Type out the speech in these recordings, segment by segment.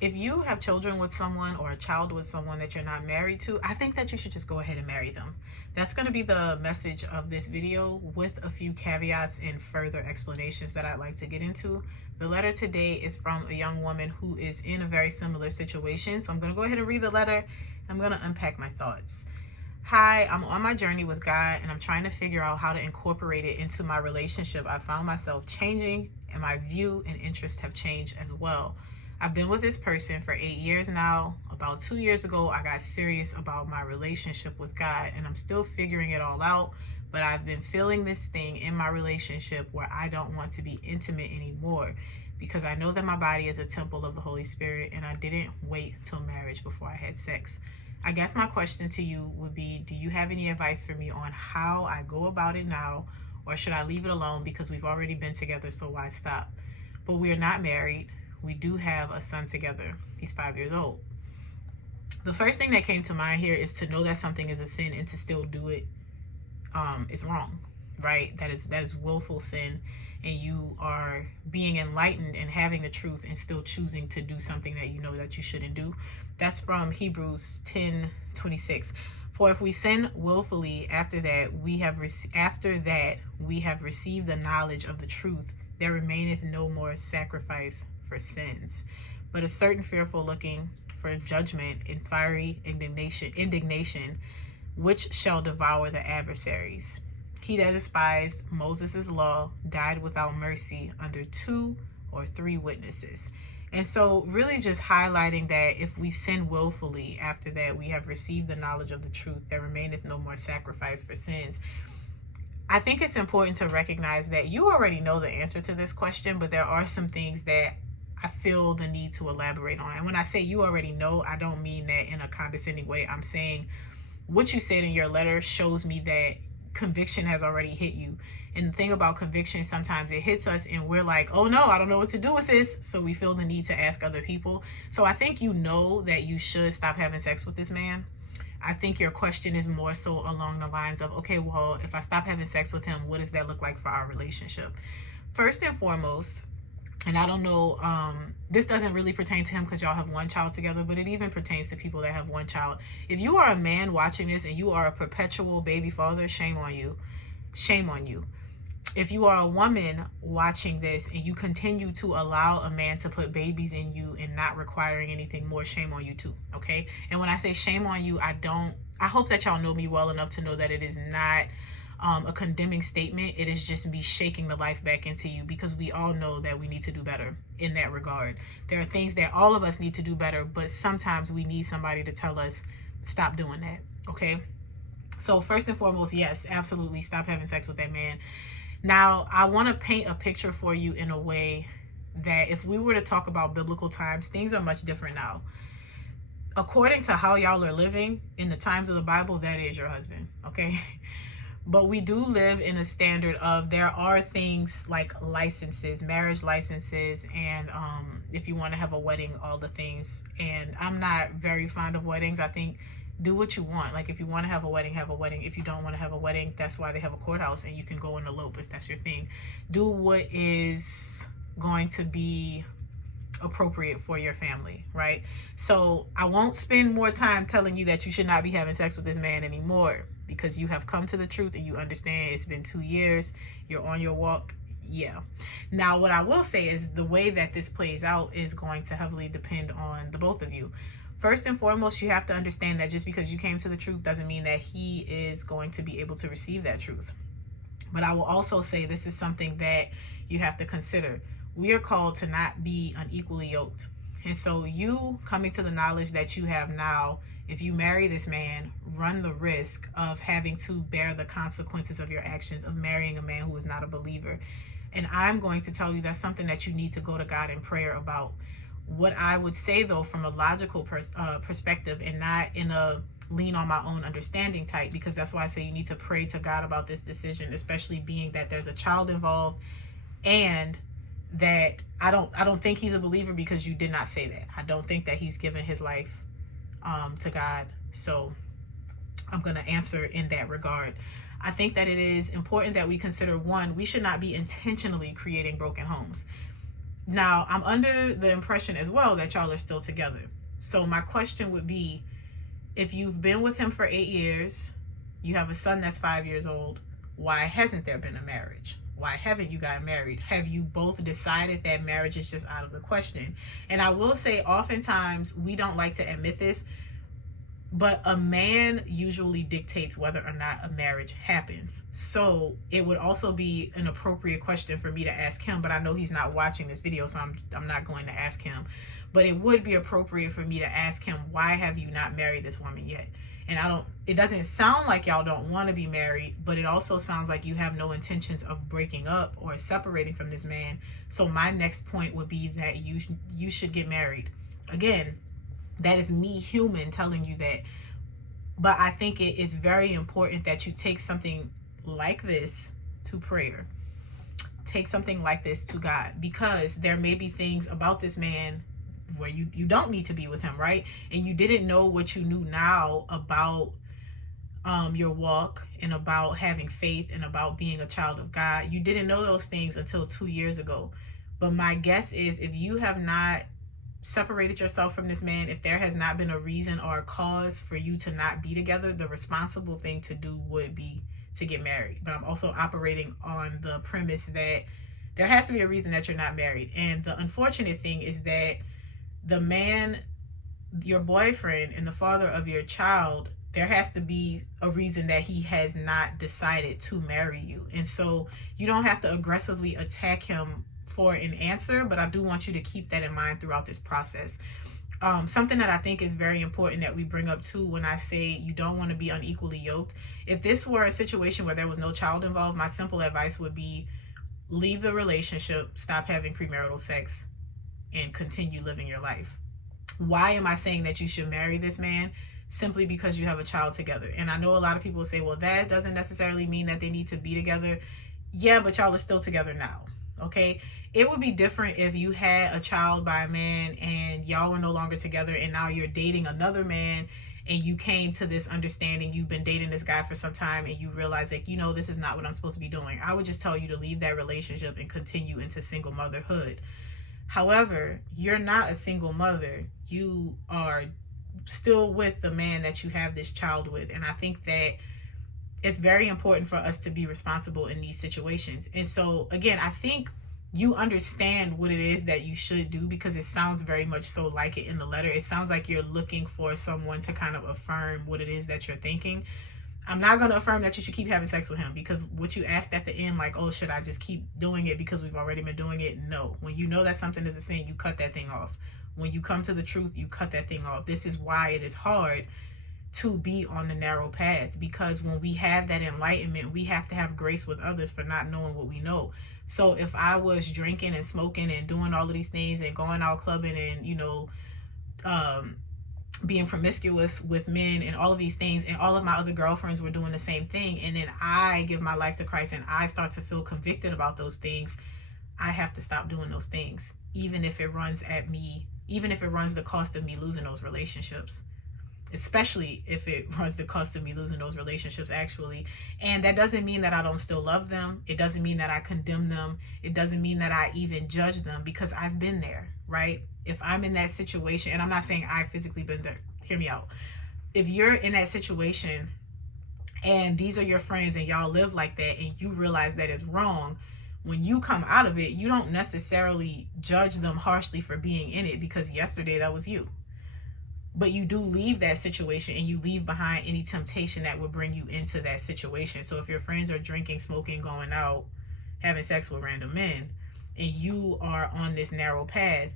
If you have children with someone or a child with someone that you're not married to, I think that you should just go ahead and marry them. That's going to be the message of this video, with a few caveats and further explanations that I'd like to get into. The letter today is from a young woman who is in a very similar situation. So I'm going to go ahead and read the letter. I'm going to unpack my thoughts. Hi, I'm on my journey with God and I'm trying to figure out how to incorporate it into my relationship. I found myself changing and my view and interests have changed as well. I've been with this person for 8 years now. About 2 years ago, I got serious about my relationship with God and I'm still figuring it all out. But I've been feeling this thing in my relationship where I don't want to be intimate anymore because I know that my body is a temple of the Holy Spirit and I didn't wait till marriage before I had sex. I guess my question to you would be, do you have any advice for me on how I go about it now, or should I leave it alone because we've already been together, so why stop? But we are not married. We do have a son together. He's 5 years old. The first thing that came to mind here is to know that something is a sin and to still do it is wrong, right? That is willful sin, and you are being enlightened and having the truth and still choosing to do something that you know that you shouldn't do. That's from Hebrews 10:26. For if we sin willfully after that we have received the knowledge of the truth, there remaineth no more sacrifice for sins, but a certain fearful looking for judgment and fiery indignation, which shall devour the adversaries. He that despised Moses' law died without mercy under 2 or 3 witnesses. And so really just highlighting that if we sin willfully after that we have received the knowledge of the truth, there remaineth no more sacrifice for sins. I think it's important to recognize that you already know the answer to this question, but there are some things that I feel the need to elaborate on. And when I say you already know, I don't mean that in a condescending way. I'm saying what you said in your letter shows me that conviction has already hit you. And the thing about conviction, sometimes it hits us and we're like, oh no, I don't know what to do with this. So we feel the need to ask other people. So I think you know that you should stop having sex with this man. I think your question is more so along the lines of, okay, well, if I stop having sex with him, what does that look like for our relationship? First and foremost, and I don't know, this doesn't really pertain to him because y'all have one child together, but it even pertains to people that have one child. If you are a man watching this and you are a perpetual baby father, shame on you. Shame on you. If you are a woman watching this and you continue to allow a man to put babies in you and not requiring anything more, shame on you too, okay? And when I say shame on you, I hope that y'all know me well enough to know that it is not a condemning statement. It is just me shaking the life back into you, because we all know that we need to do better in that regard. There are things that all of us need to do better, but sometimes we need somebody to tell us, stop doing that, okay? So first and foremost, yes, absolutely, stop having sex with that man. Now, I want to paint a picture for you in a way that if we were to talk about biblical times, things are much different now. According to how y'all are living in the times of the Bible, that is your husband, okay? But we do live in a standard of, there are things like licenses, marriage licenses, and if you want to have a wedding, all the things. And I'm not very fond of weddings. I think do what you want. Like if you want to have a wedding, have a wedding. If you don't want to have a wedding, that's why they have a courthouse and you can go and elope if that's your thing. Do what is going to be appropriate for your family, right? So I won't spend more time telling you that you should not be having sex with this man anymore, because you have come to the truth and you understand it's been 2 years, you're on your walk. Yeah. Now what I will say is the way that this plays out is going to heavily depend on the both of you. First and foremost, you have to understand that just because you came to the truth doesn't mean that he is going to be able to receive that truth. But I will also say this is something that you have to consider. We are called to not be unequally yoked. And so you coming to the knowledge that you have now, if you marry this man, run the risk of having to bear the consequences of your actions of marrying a man who is not a believer. And I'm going to tell you that's something that you need to go to God in prayer about. What I would say, though, from a logical perspective and not in a lean on my own understanding type, because that's why I say you need to pray to God about this decision, especially being that there's a child involved, and that I don't think he's a believer, because you did not say that. I don't think that he's given his life to God. So I'm going to answer in that regard. I think that it is important that we consider, one, we should not be intentionally creating broken homes. Now, I'm under the impression as well that y'all are still together. So my question would be, if you've been with him for 8 years, you have a son that's 5 years old, why hasn't there been a marriage? Why haven't you got married? Have you both decided that marriage is just out of the question? And I will say, oftentimes, we don't like to admit this, but a man usually dictates whether or not a marriage happens. So it would also be an appropriate question for me to ask him, but I know he's not watching this video, so I'm not going to ask him. But it would be appropriate for me to ask him, why have you not married this woman yet? And it doesn't sound like y'all don't want to be married, but it also sounds like you have no intentions of breaking up or separating from this man. So my next point would be that you should get married. Again, that is me, human, telling you that. But I think it is very important that you take something like this to prayer. Take something like this to God, because there may be things about this man where you don't need to be with him, right? And you didn't know what you knew now about your walk and about having faith and about being a child of God. You didn't know those things until 2 years ago. But my guess is, if you have not separated yourself from this man, if there has not been a reason or a cause for you to not be together, the responsible thing to do would be to get married. But I'm also operating on the premise that there has to be a reason that you're not married. And the unfortunate thing is that the man, your boyfriend and the father of your child, there has to be a reason that he has not decided to marry you. And so you don't have to aggressively attack him for an answer, but I do want you to keep that in mind throughout this process. Something that I think is very important that we bring up too, when I say you don't want to be unequally yoked. If this were a situation where there was no child involved, my simple advice would be leave the relationship, stop having premarital sex, and continue living your life. Why am I saying that you should marry this man? Simply because you have a child together. And I know a lot of people say, well, that doesn't necessarily mean that they need to be together. Yeah, but y'all are still together now, okay? It would be different if you had a child by a man and y'all were no longer together, and now you're dating another man, and you came to this understanding, you've been dating this guy for some time, and you realize, like, you know, this is not what I'm supposed to be doing. I would just tell you to leave that relationship and continue into single motherhood. However, you're not a single mother. You are still with the man that you have this child with. And I think that it's very important for us to be responsible in these situations. And so, again, I think you understand what it is that you should do, because it sounds very much so like it in the letter. It sounds like you're looking for someone to kind of affirm what it is that you're thinking. I'm not going to affirm that you should keep having sex with him, because what you asked at the end, like, oh, should I just keep doing it because we've already been doing it? No. When you know that something is a sin, you cut that thing off. When you come to the truth, you cut that thing off. This is why it is hard to be on the narrow path, because when we have that enlightenment, we have to have grace with others for not knowing what we know. So if I was drinking and smoking and doing all of these things and going out clubbing and, you know, being promiscuous with men and all of these things, and all of my other girlfriends were doing the same thing, and then I give my life to Christ and I start to feel convicted about those things, I have to stop doing those things, even if it runs at me, even if it runs the cost of me losing those relationships, especially if it runs the cost of me losing those relationships, actually. And that doesn't mean that I don't still love them. It doesn't mean that I condemn them. It doesn't mean that I even judge them, because I've been there, right? If I'm in that situation, and I'm not saying I've physically been there, hear me out. If you're in that situation and these are your friends and y'all live like that, and you realize that it's wrong, when you come out of it, you don't necessarily judge them harshly for being in it, because yesterday that was you. But you do leave that situation, and you leave behind any temptation that would bring you into that situation. So if your friends are drinking, smoking, going out, having sex with random men, and you are on this narrow path,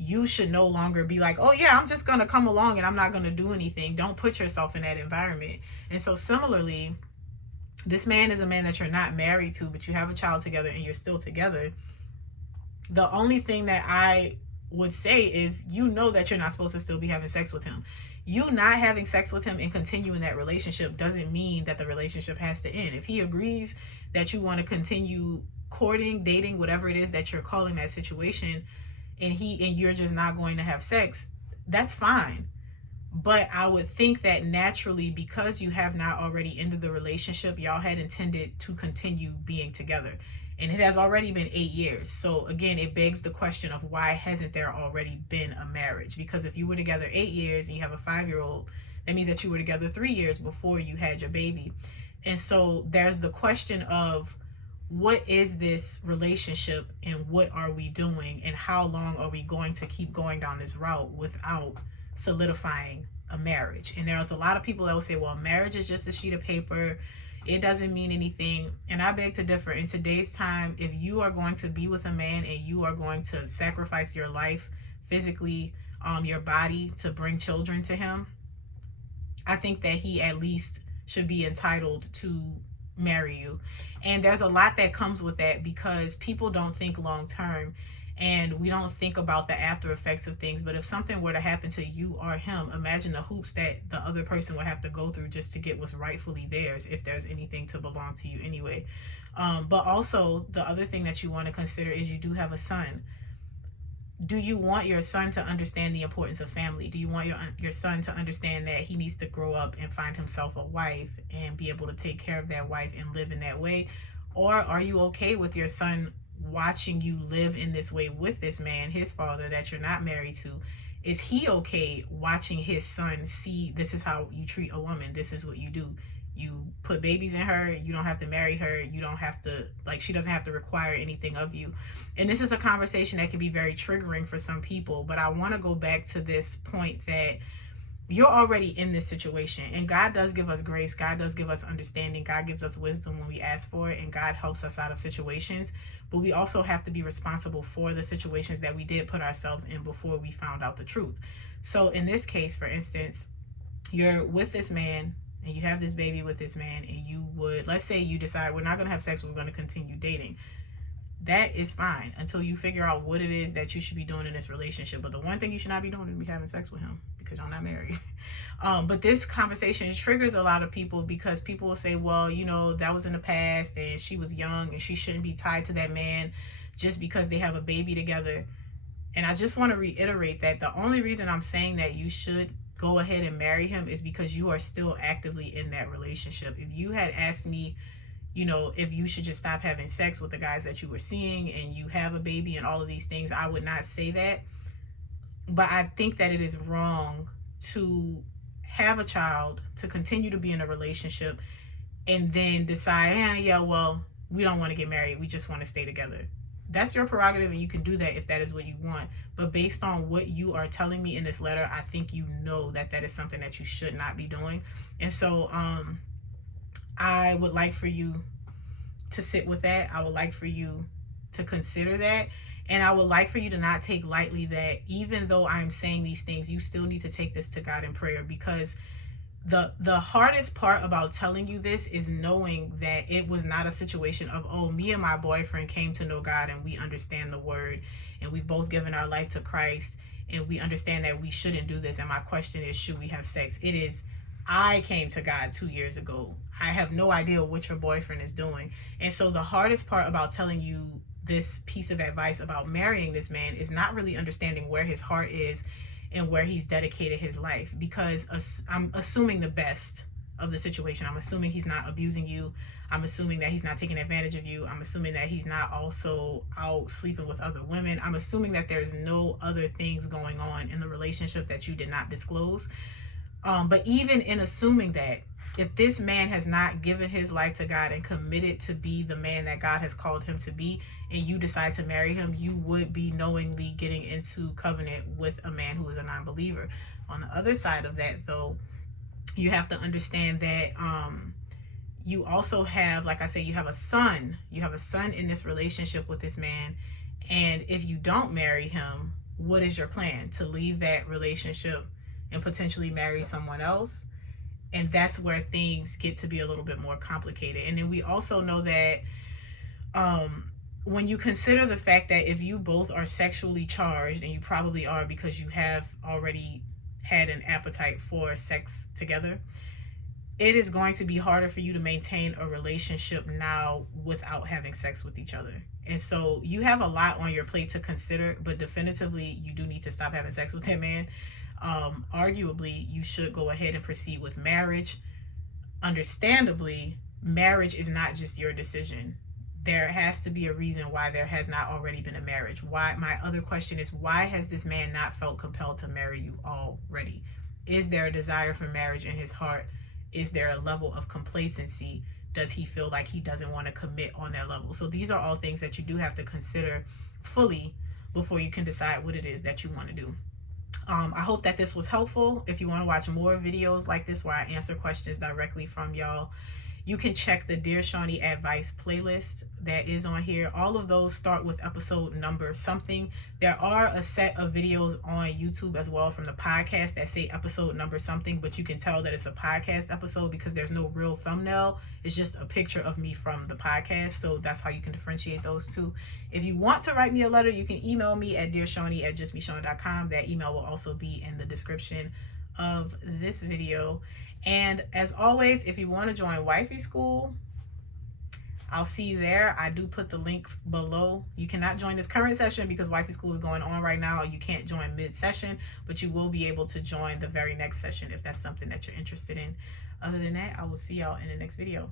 you should no longer be like, oh yeah, I'm just going to come along and I'm not going to do anything. Don't put yourself in that environment. And so similarly, this man is a man that you're not married to, but you have a child together and you're still together. The only thing that I would say is, you know that you're not supposed to still be having sex with him. You not having sex with him and continuing that relationship doesn't mean that the relationship has to end. If he agrees that you want to continue courting, dating, whatever it is that you're calling that situation, and you're just not going to have sex, that's fine. But I would think that naturally, because you have not already ended the relationship, y'all had intended to continue being together. And it has already been 8 years. So again, it begs the question of why hasn't there already been a marriage? Because if you were together 8 years and you have a 5-year-old, that means that you were together 3 years before you had your baby. And so there's the question of, what is this relationship and what are we doing, and how long are we going to keep going down this route without solidifying a marriage? And there's a lot of people that will say, well, marriage is just a sheet of paper, it doesn't mean anything. And I beg to differ. In today's time, if you are going to be with a man and you are going to sacrifice your life physically, your body, to bring children to him, I think that he at least should be entitled to marry you. And there's a lot that comes with that, because people don't think long term, and we don't think about the after effects of things. But if something were to happen to you or him, imagine the hoops that the other person would have to go through just to get what's rightfully theirs, if there's anything to belong to you anyway. But also, the other thing that you want to consider is you do have a son. Do you want your son to understand the importance of family? Do you want your son to understand that he needs to grow up and find himself a wife and be able to take care of that wife and live in that way? Or are you okay with your son watching you live in this way with this man, his father, that you're not married to? Is he okay watching his son see, this is how you treat a woman, this is what you do? You put babies in her, you don't have to marry her, you don't have to, like, she doesn't have to require anything of you. And this is a conversation that can be very triggering for some people, but I want to go back to this point that you're already in this situation, and God does give us grace, God does give us understanding, God gives us wisdom when we ask for it, and God helps us out of situations. But we also have to be responsible for the situations that we did put ourselves in before we found out the truth. So in this case, for instance, you're with this man and you have this baby with this man, and you would, let's say you decide, we're not going to have sex, we're going to continue dating. That is fine until you figure out what it is that you should be doing in this relationship. But the one thing you should not be doing is be having sex with him, because y'all not married. But this conversation triggers a lot of people, because people will say, well, you know, that was in the past and she was young and she shouldn't be tied to that man just because they have a baby together. And I just want to reiterate that the only reason I'm saying that you should go ahead and marry him is because you are still actively in that relationship. If you had asked me, you know, if you should just stop having sex with the guys that you were seeing and you have a baby and all of these things, I would not say that. But I think that it is wrong to have a child, to continue to be in a relationship, and then decide, yeah, well, we don't want to get married, we just want to stay together. That's your prerogative, and you can do that if that is what you want. But based on what you are telling me in this letter, I think you know that that is something that you should not be doing. And so I would like for you to sit with that. I would like for you to consider that. And I would like for you to not take lightly that even though I'm saying these things, you still need to take this to God in prayer, because the hardest part about telling you this is knowing that it was not a situation of, oh, me and my boyfriend came to know God and we understand the word and we've both given our life to Christ and we understand that we shouldn't do this. And my question is, should we have sex? It is, I came to God 2 years ago. I have no idea what your boyfriend is doing. And so the hardest part about telling you this piece of advice about marrying this man is not really understanding where his heart is and where he's dedicated his life, because I'm assuming the best of the situation. I'm assuming he's not abusing you. I'm assuming that he's not taking advantage of you. I'm assuming that he's not also out sleeping with other women. I'm assuming that there's no other things going on in the relationship that you did not disclose. But even in assuming that, if this man has not given his life to God and committed to be the man that God has called him to be, and you decide to marry him, you would be knowingly getting into covenant with a man who is a non-believer. On the other side of that, though, you have to understand that you also have, like I say, you have a son. You have a son in this relationship with this man. And if you don't marry him, what is your plan? To leave that relationship and potentially marry someone else? And that's where things get to be a little bit more complicated. And then we also know that when you consider the fact that if you both are sexually charged, and you probably are because you have already had an appetite for sex together, it is going to be harder for you to maintain a relationship now without having sex with each other. And so you have a lot on your plate to consider, but definitively you do need to stop having sex with that man. Arguably, you should go ahead and proceed with marriage. Understandably, marriage is not just your decision. there has to be a reason why there has not already been a marriage. Why? My other question is, why has this man not felt compelled to marry you already? Is there a desire for marriage in his heart? Is there a level of complacency? Does he feel like he doesn't want to commit on that level? So these are all things that you do have to consider fully before you can decide what it is that you want to do. I hope that this was helpful. If you want to watch more videos like this where I answer questions directly from y'all, you can check the Dear Shawnee Advice playlist that is on here. All of those start with episode number something. There are a set of videos on YouTube as well from the podcast that say episode number something, but you can tell that it's a podcast episode because there's no real thumbnail. It's just a picture of me from the podcast. So that's how you can differentiate those two. If you want to write me a letter, you can email me at dearshawnee@justbeshawn.com. That email will also be in the description of this video. And as always, if you want to join Wifey School, I'll see you there. I do put the links below. You cannot join this current session because Wifey School is going on right now. You can't join mid-session, but you will be able to join the very next session if that's something that you're interested in. Other than that, I will see y'all in the next video.